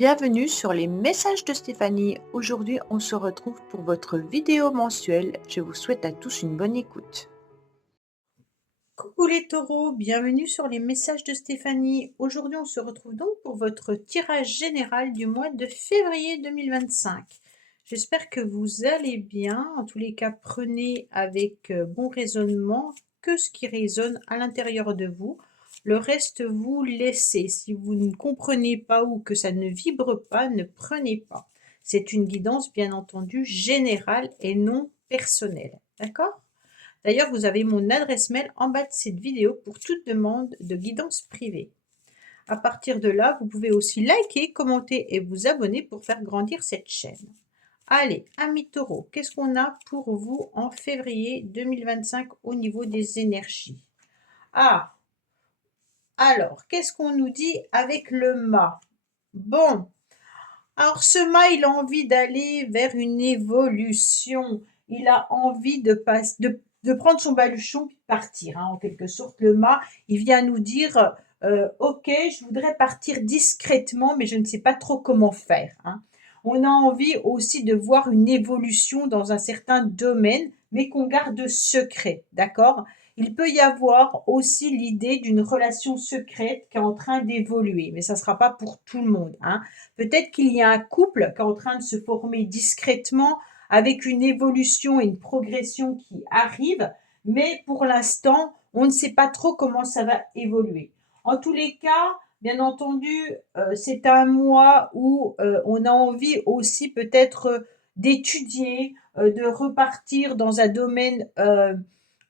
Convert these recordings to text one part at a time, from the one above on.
Bienvenue sur les messages de Stéphanie. Aujourd'hui, on se retrouve pour votre vidéo mensuelle. Je vous souhaite à tous une bonne écoute. Coucou les taureaux, bienvenue sur les messages de Stéphanie. Aujourd'hui, on se retrouve donc pour votre tirage général du mois de février 2025. J'espère que vous allez bien. En tous les cas, prenez avec bon raisonnement que ce qui résonne à l'intérieur de vous. Le reste, vous laissez. Si vous ne comprenez pas ou que ça ne vibre pas, ne prenez pas. C'est une guidance, bien entendu, générale et non personnelle. D'accord ? D'ailleurs, vous avez mon adresse mail en bas de cette vidéo pour toute demande de guidance privée. À partir de là, vous pouvez aussi liker, commenter et vous abonner pour faire grandir cette chaîne. Allez, amis taureaux, qu'est-ce qu'on a pour vous en février 2025 au niveau des énergies? Ah, alors, qu'est-ce qu'on nous dit avec le mât? Bon, alors ce mât, il a envie d'aller vers une évolution. Il a envie de prendre son baluchon et de partir, hein, en quelque sorte. Le mât, il vient nous dire, ok, je voudrais partir discrètement, mais je ne sais pas trop comment faire, hein. On a envie aussi de voir une évolution dans un certain domaine, mais qu'on garde secret, d'accord? Il peut y avoir aussi l'idée d'une relation secrète qui est en train d'évoluer, mais ça ne sera pas pour tout le monde, hein. Peut-être qu'il y a un couple qui est en train de se former discrètement avec une évolution et une progression qui arrivent, mais pour l'instant, on ne sait pas trop comment ça va évoluer. En tous les cas, bien entendu, c'est un mois où on a envie aussi peut-être d'étudier, de repartir dans un domaine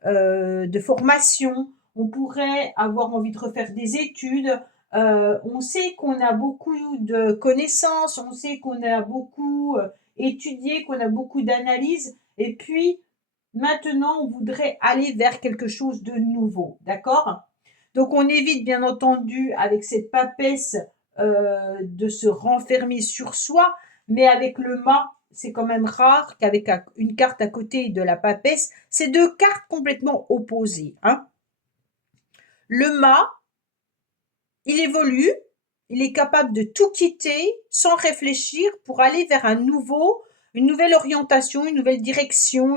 de formation. On pourrait avoir envie de refaire des études. On sait qu'on a beaucoup de connaissances, on sait qu'on a beaucoup étudié, qu'on a beaucoup d'analyses. Et puis, maintenant, on voudrait aller vers quelque chose de nouveau. D'accord? Donc, on évite, bien entendu, avec cette papesse, de se renfermer sur soi. Mais avec le mât, c'est quand même rare qu'avec une carte à côté de la papesse, c'est deux cartes complètement opposées, hein. Le mât, il évolue, il est capable de tout quitter sans réfléchir pour aller vers une nouvelle orientation, une nouvelle direction,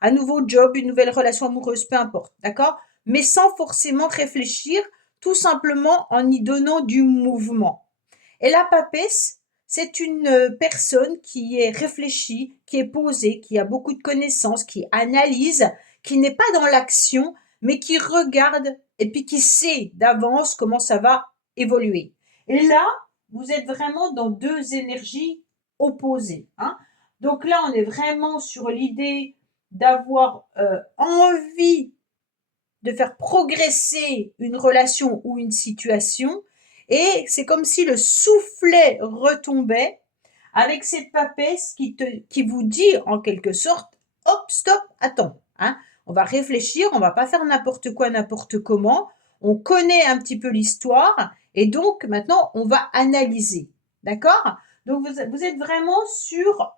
un nouveau job, une nouvelle relation amoureuse, peu importe, d'accord? Mais sans forcément réfléchir, tout simplement en y donnant du mouvement. Et la papesse, c'est une personne qui est réfléchie, qui est posée, qui a beaucoup de connaissances, qui analyse, qui n'est pas dans l'action, mais qui regarde et puis qui sait d'avance comment ça va évoluer. Et là, vous êtes vraiment dans deux énergies opposées, hein. Donc là, on est vraiment sur l'idée d'avoir envie de faire progresser une relation ou une situation, et c'est comme si le soufflet retombait avec cette papesse qui vous dit en quelque sorte, hop, stop, attends, hein, on va réfléchir, on va pas faire n'importe quoi, n'importe comment, on connaît un petit peu l'histoire, et donc maintenant on va analyser, d'accord? Donc vous êtes vraiment sur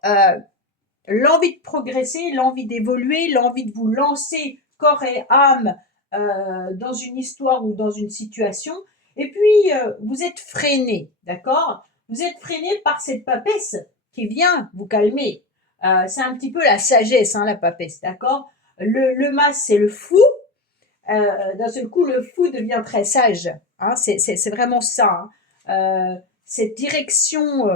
l'envie de progresser, l'envie d'évoluer, l'envie de vous lancer corps et âme dans une histoire ou dans une situation. Et puis, vous êtes freiné, d'accord? Vous êtes freiné par cette papesse qui vient vous calmer. C'est un petit peu la sagesse, hein, la papesse, d'accord? Le mas, c'est le fou. D'un seul coup, le fou devient très sage, hein, c'est vraiment ça, hein. Cette direction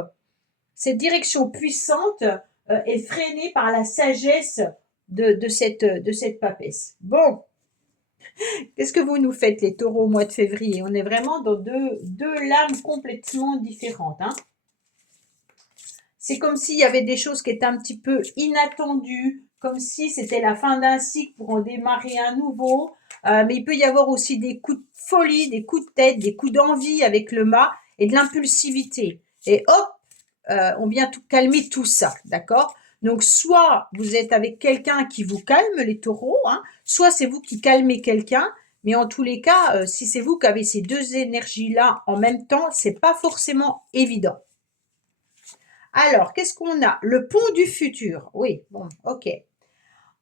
puissante est freinée par la sagesse de cette papesse. Bon, qu'est-ce que vous nous faites, les taureaux, au mois de février? On est vraiment dans deux lames complètement différentes, hein. C'est comme s'il y avait des choses qui étaient un petit peu inattendues, comme si c'était la fin d'un cycle pour en démarrer un nouveau. Mais il peut y avoir aussi des coups de folie, des coups de tête, des coups d'envie avec le mât et de l'impulsivité. Et hop, on vient tout calmer tout ça, d'accord? Donc, soit vous êtes avec quelqu'un qui vous calme, les taureaux, hein, soit c'est vous qui calmez quelqu'un, mais en tous les cas, si c'est vous qui avez ces deux énergies-là en même temps, c'est pas forcément évident. Alors, qu'est-ce qu'on a? Le pont du futur. Oui, bon, ok.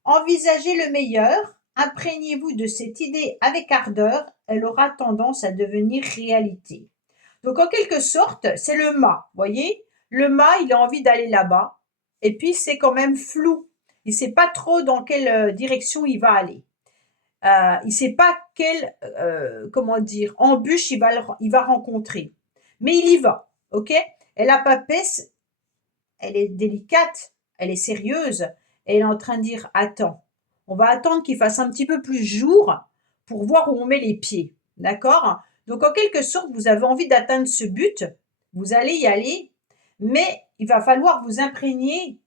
Envisagez le meilleur, imprégnez-vous de cette idée avec ardeur, elle aura tendance à devenir réalité. Donc, en quelque sorte, c'est le mât, voyez? Le mât, il a envie d'aller là-bas. Et puis, c'est quand même flou. Il ne sait pas trop dans quelle direction il va aller. Il ne sait pas quelle, comment dire, embûche il va rencontrer. Mais il y va, ok? Et la papesse, elle est délicate, elle est sérieuse. Elle est en train de dire, attends, on va attendre qu'il fasse un petit peu plus jour pour voir où on met les pieds. D'accord? Donc, en quelque sorte, vous avez envie d'atteindre ce but. Vous allez y aller, mais il va falloir vous imprégner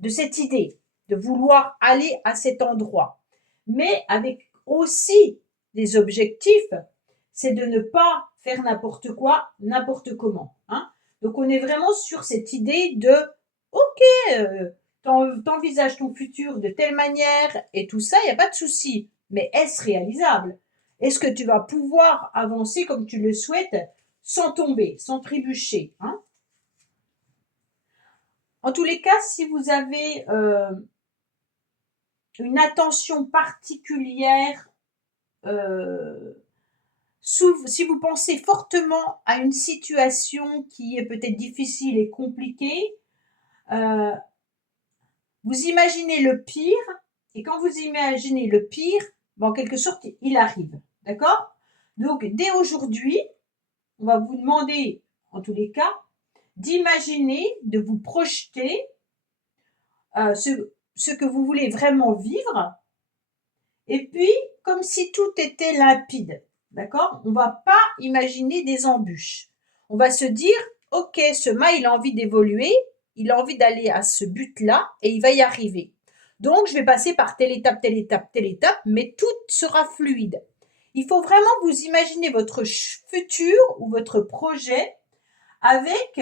de cette idée, de vouloir aller à cet endroit. Mais avec aussi des objectifs, c'est de ne pas faire n'importe quoi, n'importe comment. Hein. Donc, on est vraiment sur cette idée de, ok, t'envisages ton futur de telle manière et tout ça, il n'y a pas de souci. Mais est-ce réalisable? Est-ce que tu vas pouvoir avancer comme tu le souhaites sans tomber, sans trébucher, hein? En tous les cas, si vous avez une attention particulière, si vous pensez fortement à une situation qui est peut-être difficile et compliquée, euh, vous imaginez le pire, et quand vous imaginez le pire, en quelque sorte, il arrive. D'accord? Donc, dès aujourd'hui, on va vous demander, en tous les cas, d'imaginer, de vous projeter ce que vous voulez vraiment vivre, et puis, comme si tout était limpide. D'accord? On ne va pas imaginer des embûches. On va se dire, ok, ce mât, il a envie d'évoluer, il a envie d'aller à ce but-là, et il va y arriver. Donc, je vais passer par telle étape, telle étape, telle étape, mais tout sera fluide. Il faut vraiment vous imaginer votre futur ou votre projet avec,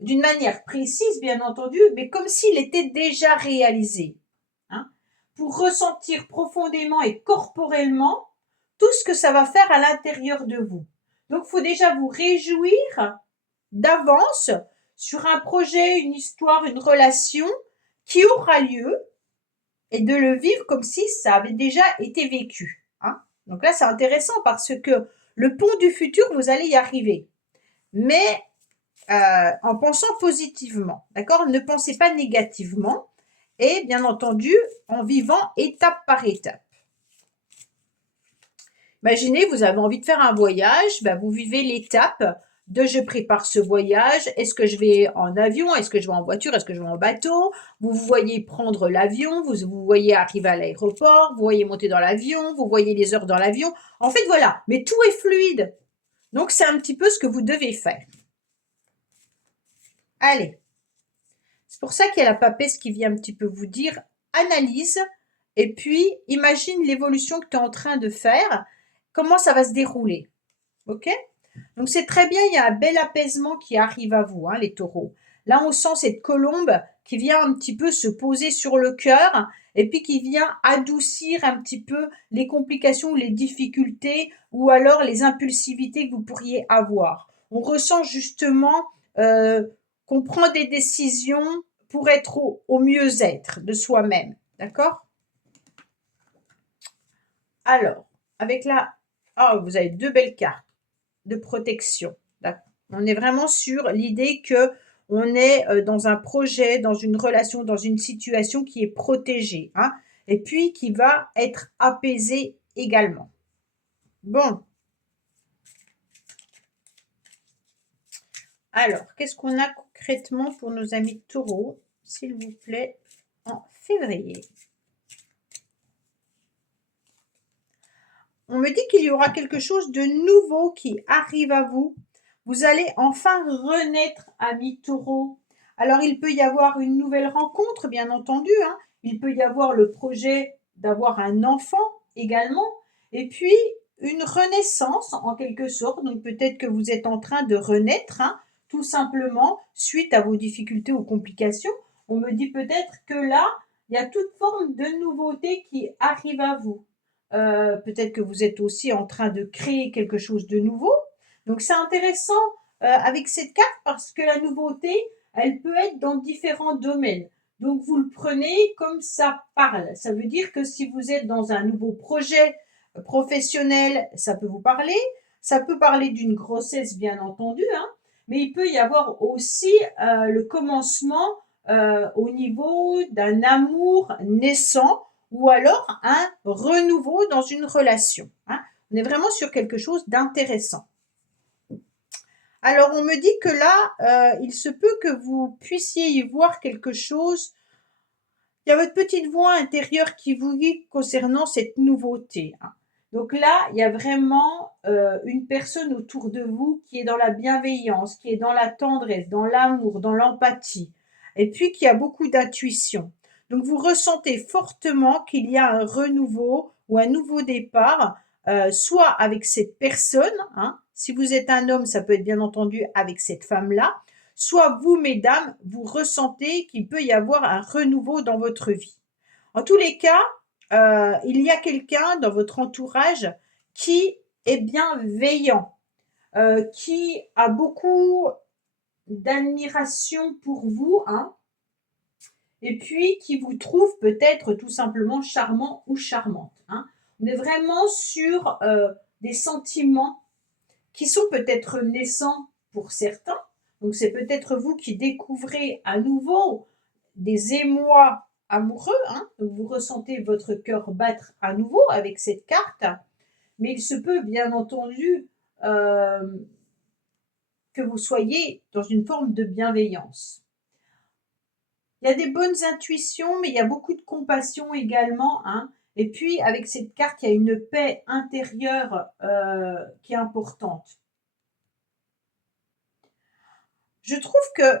d'une manière précise, bien entendu, mais comme s'il était déjà réalisé. Hein, pour ressentir profondément et corporellement tout ce que ça va faire à l'intérieur de vous. Donc, il faut déjà vous réjouir d'avance sur un projet, une histoire, une relation qui aura lieu et de le vivre comme si ça avait déjà été vécu. Hein. Donc là, c'est intéressant parce que le pont du futur, vous allez y arriver. Mais en pensant positivement, d'accord? Ne pensez pas négativement et bien entendu en vivant étape par étape. Imaginez, vous avez envie de faire un voyage, ben vous vivez l'étape de je prépare ce voyage, est-ce que je vais en avion, est-ce que je vais en voiture, est-ce que je vais en bateau, vous voyez prendre l'avion, vous voyez arriver à l'aéroport, vous voyez monter dans l'avion, vous voyez les heures dans l'avion, en fait voilà, mais tout est fluide, donc c'est un petit peu ce que vous devez faire. Allez, c'est pour ça qu'il y a la papesse qui vient un petit peu vous dire, analyse, et puis imagine l'évolution que tu es en train de faire, comment ça va se dérouler. Ok? Donc c'est très bien, il y a un bel apaisement qui arrive à vous, hein, les taureaux. Là, on sent cette colombe qui vient un petit peu se poser sur le cœur et puis qui vient adoucir un petit peu les complications, les difficultés ou alors les impulsivités que vous pourriez avoir. On ressent justement qu'on prend des décisions pour être au mieux-être de soi-même. D'accord? Alors, avec la... Ah, vous avez deux belles cartes de protection. On est vraiment sur l'idée que on est dans un projet, dans une relation, dans une situation qui est protégée, hein, et puis qui va être apaisée également. Bon. Alors, qu'est-ce qu'on a concrètement pour nos amis taureaux, s'il vous plaît, en février? On me dit qu'il y aura quelque chose de nouveau qui arrive à vous. Vous allez enfin renaître, amis taureaux. Alors, il peut y avoir une nouvelle rencontre, bien entendu. Hein. Il peut y avoir le projet d'avoir un enfant également. Et puis, une renaissance, en quelque sorte. Donc, peut-être que vous êtes en train de renaître, hein, tout simplement, suite à vos difficultés ou complications. On me dit peut-être que là, il y a toute forme de nouveauté qui arrive à vous. Peut-être que vous êtes aussi en train de créer quelque chose de nouveau. Donc c'est intéressant avec cette carte parce que la nouveauté, elle peut être dans différents domaines. Donc vous le prenez comme ça parle. Ça veut dire que si vous êtes dans un nouveau projet professionnel, ça peut vous parler. Ça peut parler d'une grossesse, bien entendu, hein, mais il peut y avoir aussi le commencement au niveau d'un amour naissant ou alors un renouveau dans une relation, hein. On est vraiment sur quelque chose d'intéressant. Alors, on me dit que là, il se peut que vous puissiez y voir quelque chose. Il y a votre petite voix intérieure qui vous guide concernant cette nouveauté, hein. Donc là, il y a vraiment une personne autour de vous qui est dans la bienveillance, qui est dans la tendresse, dans l'amour, dans l'empathie, et puis qui a beaucoup d'intuition. Donc vous ressentez fortement qu'il y a un renouveau ou un nouveau départ, soit avec cette personne, hein. Si vous êtes un homme, ça peut être bien entendu avec cette femme-là, soit vous, mesdames, vous ressentez qu'il peut y avoir un renouveau dans votre vie. En tous les cas, il y a quelqu'un dans votre entourage qui est bienveillant, qui a beaucoup d'admiration pour vous, hein, et puis qui vous trouve peut-être tout simplement charmant ou charmante, hein. On est vraiment sur des sentiments qui sont peut-être naissants pour certains. Donc c'est peut-être vous qui découvrez à nouveau des émois amoureux, hein. Donc vous ressentez votre cœur battre à nouveau avec cette carte. Mais il se peut bien entendu que vous soyez dans une forme de bienveillance. Il y a des bonnes intuitions, mais il y a beaucoup de compassion également, hein. Et puis avec cette carte, il y a une paix intérieure qui est importante. Je trouve que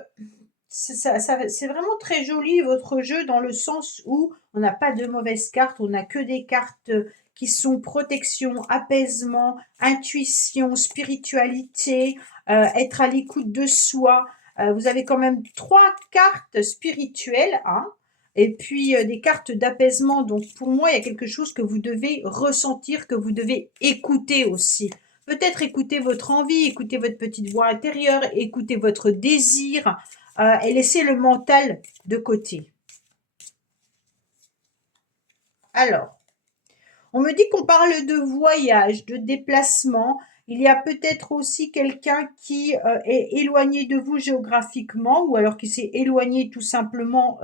c'est vraiment très joli votre jeu dans le sens où on n'a pas de mauvaises cartes, on n'a que des cartes qui sont protection, apaisement, intuition, spiritualité, être à l'écoute de soi. Vous avez quand même 3 cartes spirituelles, hein, et puis des cartes d'apaisement. Donc pour moi, il y a quelque chose que vous devez ressentir, que vous devez écouter aussi. Peut-être écouter votre envie, écouter votre petite voix intérieure, écouter votre désir et laisser le mental de côté. Alors, on me dit qu'on parle de voyage, de déplacement. Il y a peut-être aussi quelqu'un qui est éloigné de vous géographiquement ou alors qui s'est éloigné tout simplement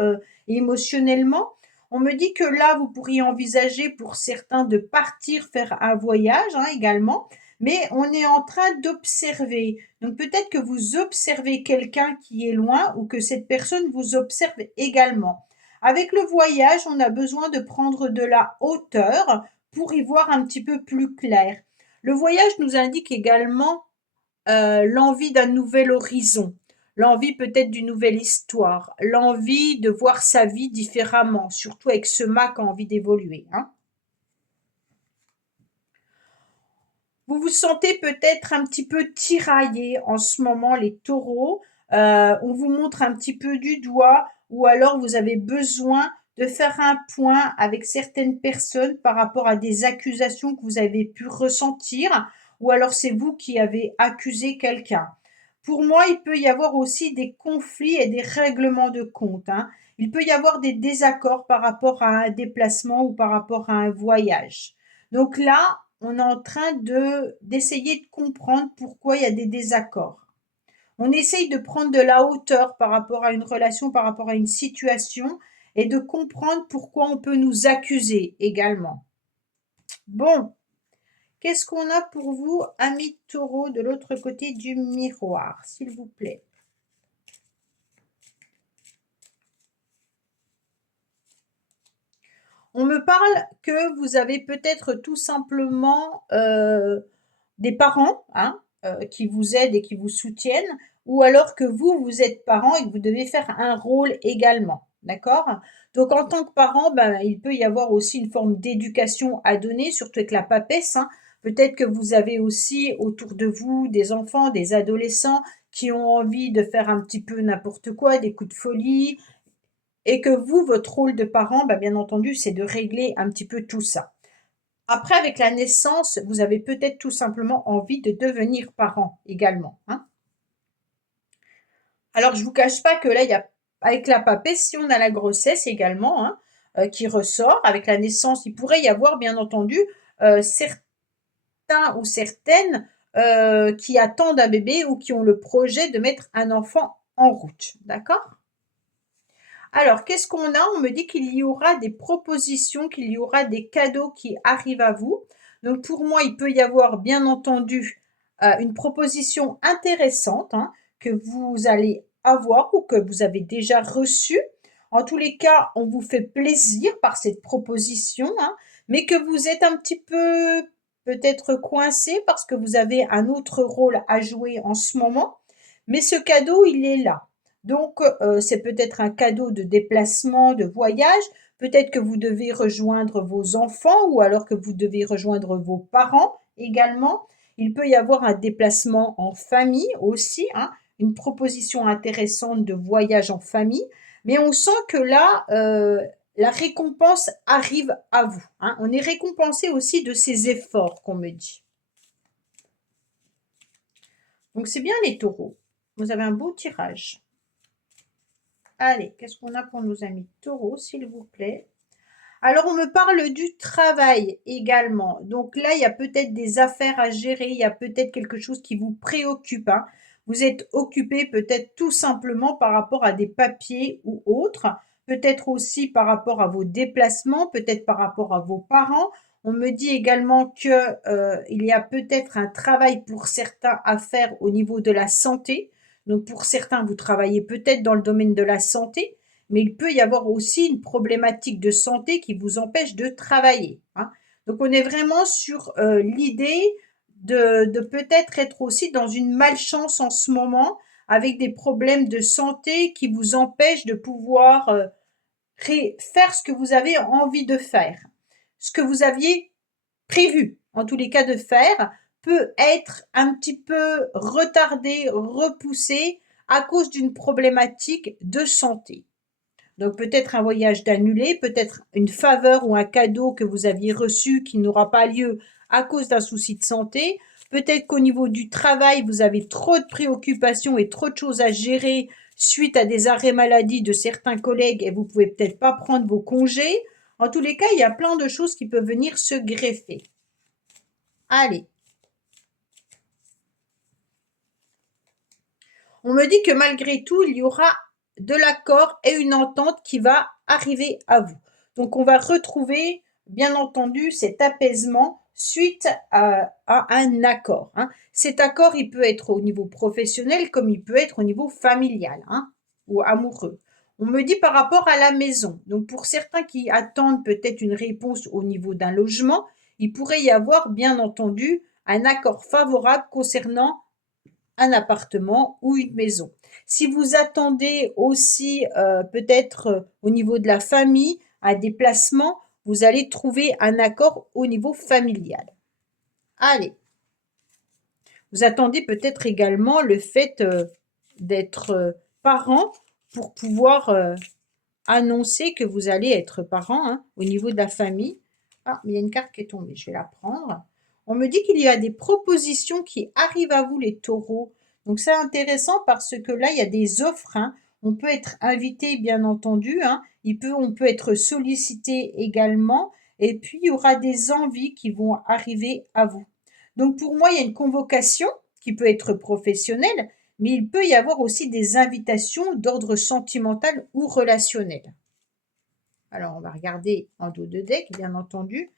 émotionnellement. On me dit que là, vous pourriez envisager pour certains de partir faire un voyage, hein, également, mais on est en train d'observer. Donc peut-être que vous observez quelqu'un qui est loin ou que cette personne vous observe également. Avec le voyage, on a besoin de prendre de la hauteur pour y voir un petit peu plus clair. Le voyage nous indique également l'envie d'un nouvel horizon, l'envie peut-être d'une nouvelle histoire, l'envie de voir sa vie différemment, surtout avec ce mât qui a envie d'évoluer, hein. Vous vous sentez peut-être un petit peu tiraillé en ce moment, les taureaux. On vous montre un petit peu du doigt ou alors vous avez besoin de faire un point avec certaines personnes par rapport à des accusations que vous avez pu ressentir ou alors c'est vous qui avez accusé quelqu'un. Pour moi, il peut y avoir aussi des conflits et des règlements de compte, hein. Il peut y avoir des désaccords par rapport à un déplacement ou par rapport à un voyage. Donc là, on est en train d'essayer de comprendre pourquoi il y a des désaccords. On essaye de prendre de la hauteur par rapport à une relation, par rapport à une situation et de comprendre pourquoi on peut nous accuser également. Bon, qu'est-ce qu'on a pour vous, amis taureaux, de l'autre côté du miroir, s'il vous plaît? On me parle que vous avez peut-être tout simplement des parents, hein, qui vous aident et qui vous soutiennent, ou alors que vous, vous êtes parent et que vous devez faire un rôle également. D'accord? Donc en tant que parent, ben, il peut y avoir aussi une forme d'éducation à donner, surtout avec la papesse, hein. Peut-être que vous avez aussi autour de vous des enfants, des adolescents qui ont envie de faire un petit peu n'importe quoi, des coups de folie, et que vous, votre rôle de parent, ben, bien entendu, c'est de régler un petit peu tout ça. Après, avec la naissance, vous avez peut-être tout simplement envie de devenir parent également, hein. Alors, je ne vous cache pas que là, il y a, avec la papesse, si on a la grossesse également, hein, qui ressort, avec la naissance, il pourrait y avoir, bien entendu, certains ou certaines qui attendent un bébé ou qui ont le projet de mettre un enfant en route. D'accord? Alors, qu'est-ce qu'on a? On me dit qu'il y aura des propositions, qu'il y aura des cadeaux qui arrivent à vous. Donc, pour moi, il peut y avoir, bien entendu, une proposition intéressante hein, que vous allez avoir ou que vous avez déjà reçue. En tous les cas, on vous fait plaisir par cette proposition, hein, mais que vous êtes un petit peu peut-être coincé parce que vous avez un autre rôle à jouer en ce moment. Mais ce cadeau, il est là. Donc, c'est peut-être un cadeau de déplacement, de voyage. Peut-être que vous devez rejoindre vos enfants ou alors que vous devez rejoindre vos parents également. Il peut y avoir un déplacement en famille aussi, hein, une proposition intéressante de voyage en famille. Mais on sent que là, la récompense arrive à vous, hein. On est récompensé aussi de ces efforts qu'on me dit. Donc, c'est bien les taureaux. Vous avez un beau tirage. Allez, qu'est-ce qu'on a pour nos amis taureaux, s'il vous plaît? Alors, on me parle du travail également. Donc là, il y a peut-être des affaires à gérer, il y a peut-être quelque chose qui vous préoccupe, hein. Vous êtes occupé peut-être tout simplement par rapport à des papiers ou autres, peut-être aussi par rapport à vos déplacements, peut-être par rapport à vos parents. On me dit également que il y a peut-être un travail pour certains à faire au niveau de la santé. Donc pour certains, vous travaillez peut-être dans le domaine de la santé, mais il peut y avoir aussi une problématique de santé qui vous empêche de travailler, hein. Donc on est vraiment sur l'idée de peut-être être aussi dans une malchance en ce moment, avec des problèmes de santé qui vous empêchent de pouvoir faire ce que vous avez envie de faire. Ce que vous aviez prévu, en tous les cas, de faire, peut être un petit peu retardé, repoussé à cause d'une problématique de santé. Donc peut-être un voyage d'annulé, peut-être une faveur ou un cadeau que vous aviez reçu qui n'aura pas lieu à cause d'un souci de santé. Peut-être qu'au niveau du travail, vous avez trop de préoccupations et trop de choses à gérer suite à des arrêts maladie de certains collègues et vous pouvez peut-être pas prendre vos congés. En tous les cas, il y a plein de choses qui peuvent venir se greffer. Allez. On me dit que malgré tout, il y aura de l'accord et une entente qui va arriver à vous. Donc, on va retrouver, bien entendu, cet apaisement suite à un accord, hein. Cet accord, il peut être au niveau professionnel comme il peut être au niveau familial, hein, ou amoureux. On me dit par rapport à la maison. Donc, pour certains qui attendent peut-être une réponse au niveau d'un logement, il pourrait y avoir, bien entendu, un accord favorable concernant un appartement ou une maison. Si vous attendez aussi peut-être au niveau de la famille un déplacement, vous allez trouver un accord au niveau familial. Allez, vous attendez peut-être également le fait d'être parent pour pouvoir annoncer que vous allez être parent hein, au niveau de la famille. Ah, mais il y a une carte qui est tombée, je vais la prendre. On me dit qu'il y a des propositions qui arrivent à vous, les taureaux. Donc, c'est intéressant parce que là, il y a des offres, hein. On peut être invité, bien entendu, hein. On peut être sollicité également. Et puis, il y aura des envies qui vont arriver à vous. Donc, pour moi, il y a une convocation qui peut être professionnelle, mais il peut y avoir aussi des invitations d'ordre sentimental ou relationnel. Alors, on va regarder en dos de deck, bien entendu.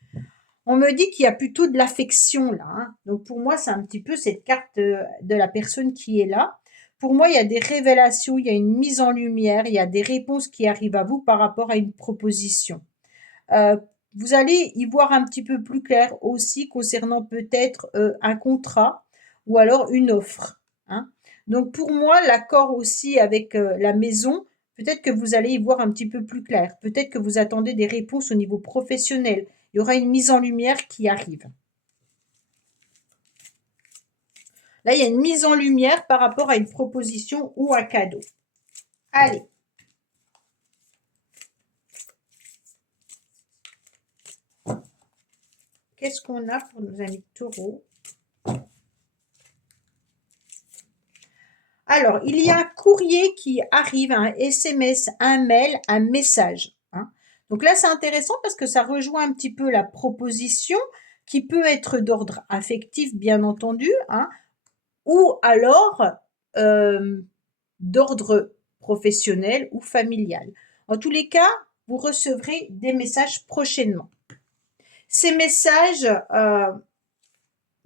On me dit qu'il y a plutôt de l'affection là, hein. Donc, pour moi, c'est un petit peu cette carte de la personne qui est là. Pour moi, il y a des révélations, il y a une mise en lumière, il y a des réponses qui arrivent à vous par rapport à une proposition. Vous allez y voir un petit peu plus clair aussi concernant peut-être un contrat ou alors une offre, hein. Donc pour moi, l'accord aussi avec la maison, peut-être que vous allez y voir un petit peu plus clair. Peut-être que vous attendez des réponses au niveau professionnel. Il y aura une mise en lumière qui arrive. Là, il y a une mise en lumière par rapport à une proposition ou un cadeau. Allez. Qu'est-ce qu'on a pour nos amis taureaux? Alors, il y a un courrier qui arrive, un SMS, un mail, un message, hein. Donc là, c'est intéressant parce que ça rejoint un petit peu la proposition, qui peut être d'ordre affectif, bien entendu, hein, ou alors d'ordre professionnel ou familial. En tous les cas, vous recevrez des messages prochainement. Ces messages,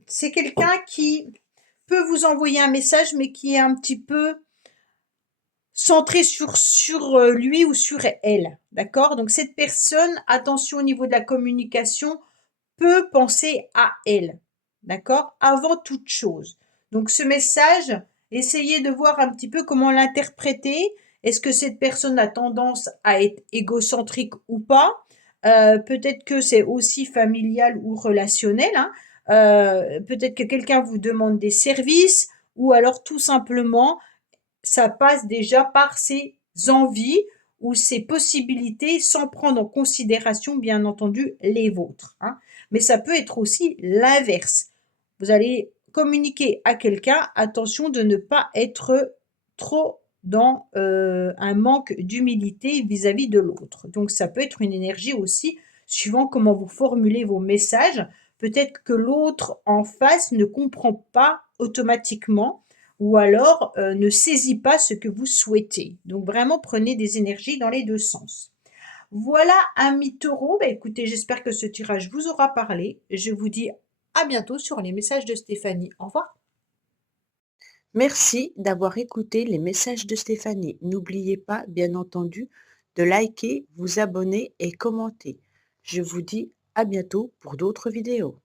c'est quelqu'un qui peut vous envoyer un message, mais qui est un petit peu centré sur lui ou sur elle, d'accord? Donc cette personne, attention au niveau de la communication, peut penser à elle, d'accord? Avant toute chose. Donc ce message, essayez de voir un petit peu comment l'interpréter. Est-ce que cette personne a tendance à être égocentrique ou pas? Peut-être que c'est aussi familial ou relationnel, hein. Peut-être que quelqu'un vous demande des services ou alors tout simplement, ça passe déjà par ses envies ou ses possibilités sans prendre en considération, bien entendu, les vôtres, hein. Mais ça peut être aussi l'inverse. Vous allez communiquer à quelqu'un, attention de ne pas être trop dans un manque d'humilité vis-à-vis de l'autre. Donc ça peut être une énergie aussi, suivant comment vous formulez vos messages. Peut-être que l'autre en face ne comprend pas automatiquement ou alors ne saisit pas ce que vous souhaitez. Donc vraiment, prenez des énergies dans les deux sens. Voilà, amis taureaux. Bah, écoutez, j'espère que ce tirage vous aura parlé. Je vous dis à bientôt sur les messages de Stéphanie. Au revoir. Merci d'avoir écouté les messages de Stéphanie. N'oubliez pas, bien entendu, de liker, vous abonner et commenter. Je vous dis à bientôt pour d'autres vidéos.